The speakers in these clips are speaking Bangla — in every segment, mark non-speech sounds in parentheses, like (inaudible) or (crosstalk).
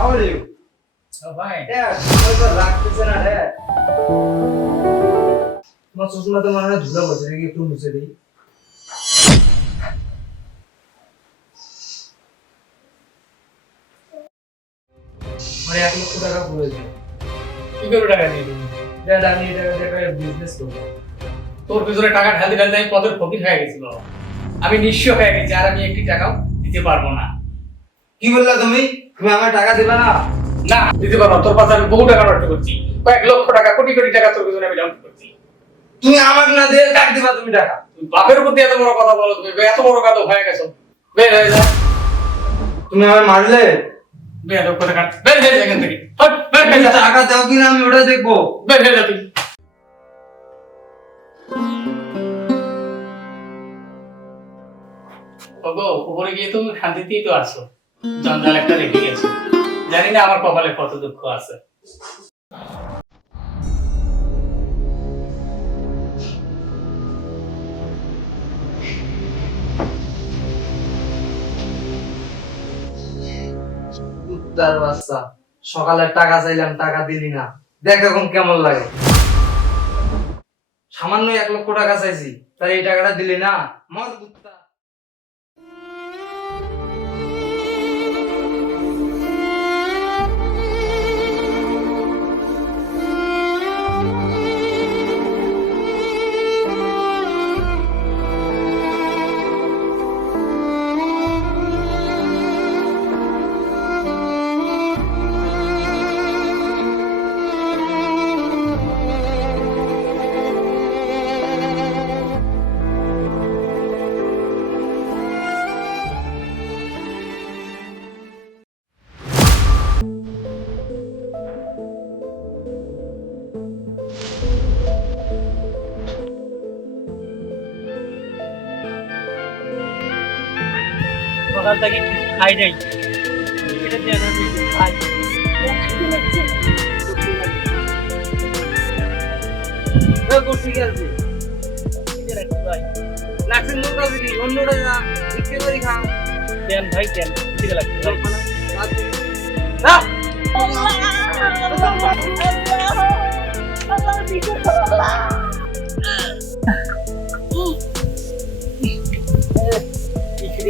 How are you? Oh, fine. Yeah, তোমার মনে হয় ধুলা বসে নাকি একটু মুছে দিই? মানে এক লক্ষ টাকা প্রয়োজন কি করে টাকা দিয়ে দিবি? দেখ আমি এটা টাকা বিজনেস করব। তোর পিছনে টাকা ঢালতে ঢালতে আমি পদের ফকির হয়ে গেছিল আমি নিঃস্ব হয়ে গেছি আর আমি একটি টাকাও দিতে পারব না। কি বললা তুমি? তুমি আমার টাকা দিবা না? না দিতে পারব তোর পাশে আমি বহু টাকা নষ্ট করছি। কয়েক লক্ষ টাকা কোটি কোটি টাকা তোর পিছনে আমি নষ্ট করছি। তুমি আমাকে না দিয়ে কাট দিবা তুমি টাকা? তুই বাপের প্রতি এত বড় কথা বলো তুমি। এত বড় কথা হয়ে গেছো। বের হয়ে যা তুমি আমার মারলে? বের হয়ে কথা বের হয়ে যা এখান থেকে। বের হয়ে যা। টাকা দাও কিনা আমি ওটা দেখব। বের হয়ে যা তুই। ওগো উপরে গিয়ে তুমি শান্তিতেই তো আছো। জঞ্জাল একটা রেখে গেছো। জানি না আমার কপালে কত দুঃখ আছে। বাচ্চা, সকালে টাকা চাইলাম, টাকা দিলি না। দেখ এখন কেমন লাগে। সামান্য এক লক্ষ টাকা চাইছি, তাই এই টাকাটা দিলি না। মর কুত্তা সকাল থেকে কিছু খাই নাই। এটা দিয়ে আমি কিছু খাই এ, করছি কি আছে? লাগছে নোটা দিলি, অন্যটা যা, বিক্রি করি খা। দেন ভাই দেন। ঠিক লাগছে না,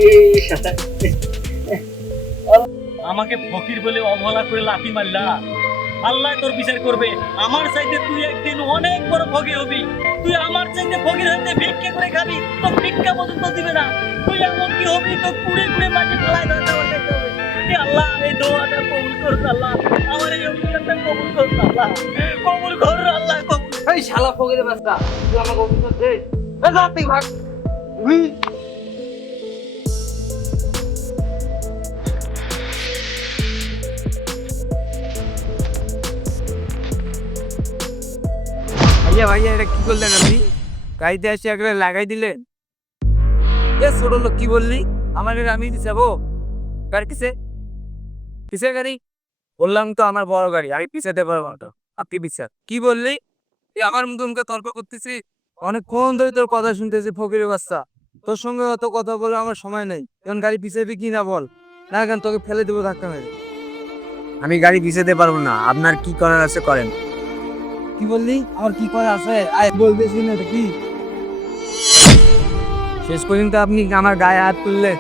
(laughs) আমাকে ফকির বলে অবহেলা করে লাথি মারলা। আল্লাহ তোর বিচার করবে। আমার চাইতে তুই একদিন অনেক বড় ফকির হবি। তুই আমার চাইতে ফকির হতে ভিক্ষা করে খাবি তো ভিক্ষা পর্যন্ত দিবে না। তুই এমন কি হবি? তো কুড়ে কুড়ে মাটি ফেলায় ধরে আমার হবে আল্লাহ এই দোয়াটা কবুল করুন আল্লাহ। আমার এই অভিযানটা কবুল করুন আল্লাহ। কবুল করুন আল্লাহ কবুল। এই শালা ফকিরের বাচ্চা, তুই আমাকে অভিশাপ দে। এ, যা তুই ভাগ। ভাইয়া ভাইয়া, এটা কি করলেন আপনি? গাড়িতে এসে একবার লাগাই দিলেন? এ ছোট লোক, কি বললি? আমার আমি যাব গাড়ি কিসে? কিসের গাড়ি? বললাম তো আমার বড় গাড়ি, আমি পিছাতে পারব না। আপনি পিছা কি বললি? তুই আমার মতনকে তর্ক করতেছি। অনেকক্ষণ ধরে তোর কথা শুনতেছি, ফকিরের বাচ্চা। তোর সঙ্গে অত কথা বলে আমার সময় নেই। এখন গাড়ি পিছাবি কি না বল? না কেন তোকে ফেলে দেবো ধাক্কা মেরে। আমি গাড়ি পিছাতে পারব না। আপনার কি করার আছে করেন। কি বললি? আর কি করা আছে? বলতেছি না কি? শেষ পর্যন্ত আপনি আমার গায়ে হাত তুললে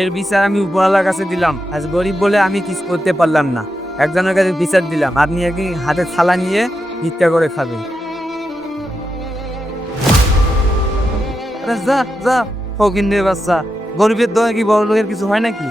এর বিচার আমি উপরওয়ালার কাছে দিলাম। আজ গরিব বলে আমি কিছু করতে পারলাম না। একজনের কাছে বিচার দিলাম। আপনি একই হাতে থালা নিয়ে ভিক্ষা করে খাবেন। যা যা ফকিন্নের বাচ্চা। গরিবের দয়া কি বড় লোকের কিছু হয় নাকি?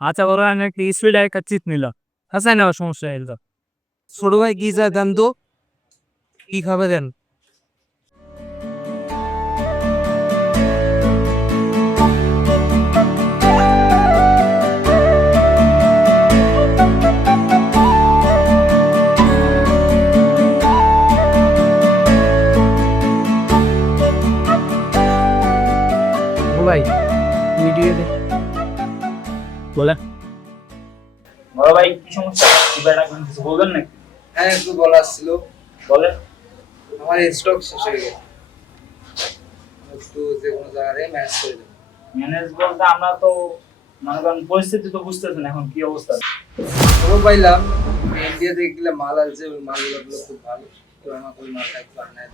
আমি একটা স্পিড একটা চিত নিল? না সমস্যা এলো ছোট ভাই কি চায় দেন তো? কি খাবে দেন? কিছু বলবেন নাকি? হ্যাঁ একটু বলার ছিল। বলেন। আমার স্টক শেষ হয়ে গেছে। একটু যে কোনো জায়গায় ম্যানেজ করে দেবো। ম্যানেজ বলতে আমরা তো মনে করেন পরিস্থিতি তো বুঝতেছেন এখন কি অবস্থা। খবর পাইলাম ইন্ডিয়া থেকে গেলে মাল আছে ওই মালগুলো খুব ভালো। তো আমাকে ওই মালটা একটু আনায়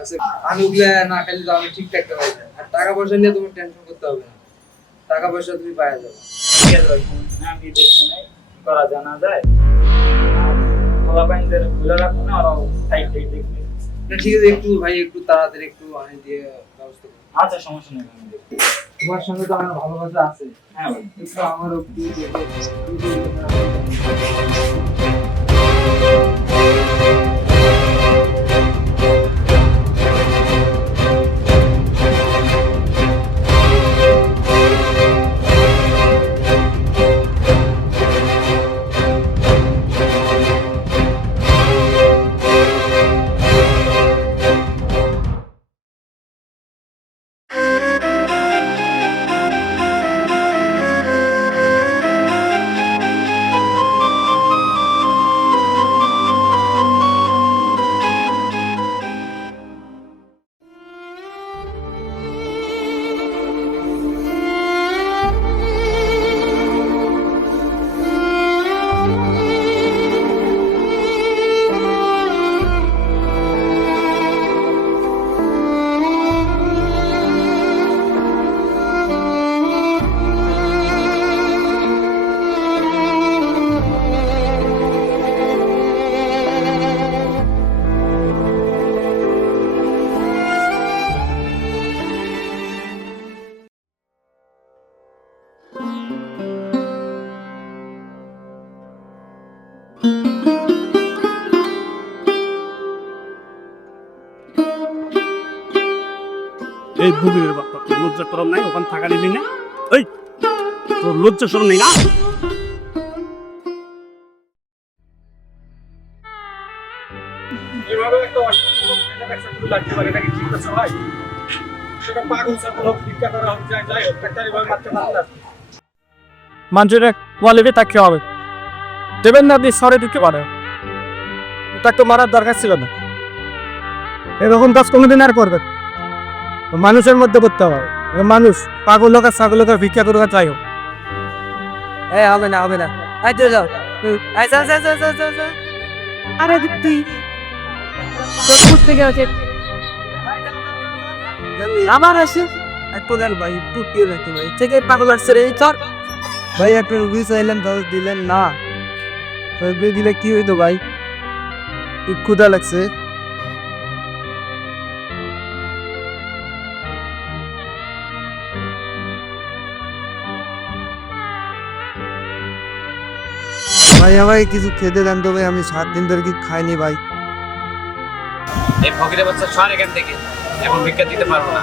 আচ্ছা আমি ওগুলো না খাইলে তো আমি ঠিক থাকতে পারি আর টাকা পয়সা নিয়ে তোমার টেনশন করতে হবে না। টাকা পয়সা তুমি পাওয়া যাবে। ঠিক আছে ভাই আমি দেখব না কি করা জানা যায়। খোলা পাইনদের খুলে রাখব না আর টাইট টাইট দেখবে না ঠিক আছে একটু ভাই একটু তাড়াতাড়ি একটু আনি দিয়ে ব্যবস্থা করো। আচ্ছা সমস্যা নেই আমি দেখব। তোমার সঙ্গে তো আমার ভালোবাসা আছে। হ্যাঁ ভাই। একটু আমারও একটু দেখে এই বুবির বাপ্পা তোর লজ্জা করম নাই ওখানে থাকা নিবি না? এই তোর লজ্জা সরম নেই না? এভাবে একটা অসুবিধা একটা শুরু লাগতে পারে নাকি ঠিক আছে ভাই। সেটা পাগল ছাগল হোক ভিক্ষা করা হোক যাই যাই হোক একটা এভাবে মারতে পারবে না। মানুষের কোয়ালিটি থাকতে হবে। দেবেন না আপনি সরে ঢুকে পারে ওটা তো মারার দরকার ছিল না। এরকম কাজ কোনোদিন আর করবে না। তো মানুষের মধ্যে করতে হবে। মানুষ পাগল লোক আর ছাগল লোকের ভিক্ষা করুক আর যাই হোক। এ হবে না হবে না। চলে যাও। আরে তোর আমার ভাই রাখতে ভাই? থেকে পাগল আসছে রে? চর ভাই একটা রুবি চাইলেন তাও দিলেন না। দিলে কি হইতো ভাই? খুব ক্ষুধা লাগছে ভাই আমায় কিছু খেতে দেন তো ভাই আমি সাত দিন ধরে কি খাইনি ভাই। এই ফকিরের বাচ্চা সর এখান থেকে। এখন ভিক্ষা দিতে পারব না।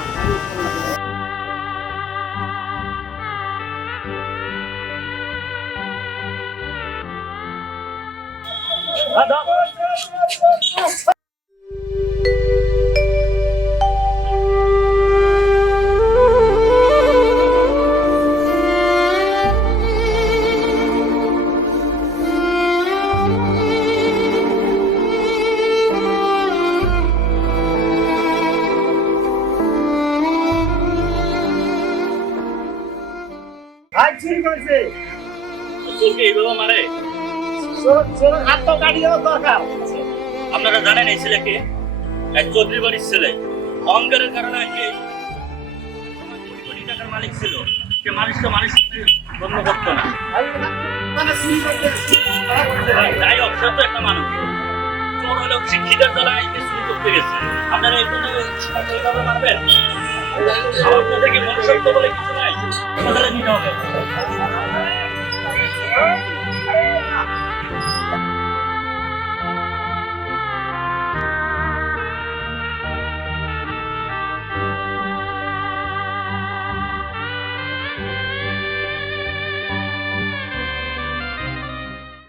চোখে এইভাবে মারে। আপনারা জানেন এই ছেলেকে এক চৌধুরী বাড়ির ছেলে। অহংকারের কারণে আজকে কোটি টাকার মালিক ছিল। সে মানুষকে মানুষ গণ্য করতো না। যাই হোক সে তো একটা মানুষ। চোর হলেও শিক্ষিতের দ্বারা আজকে চুরি করতে গেছে। আপনারা এই জন্য মারবেন আমার মধ্যে কি মনুষ্যত্ব বলে কিছু নিতে হবে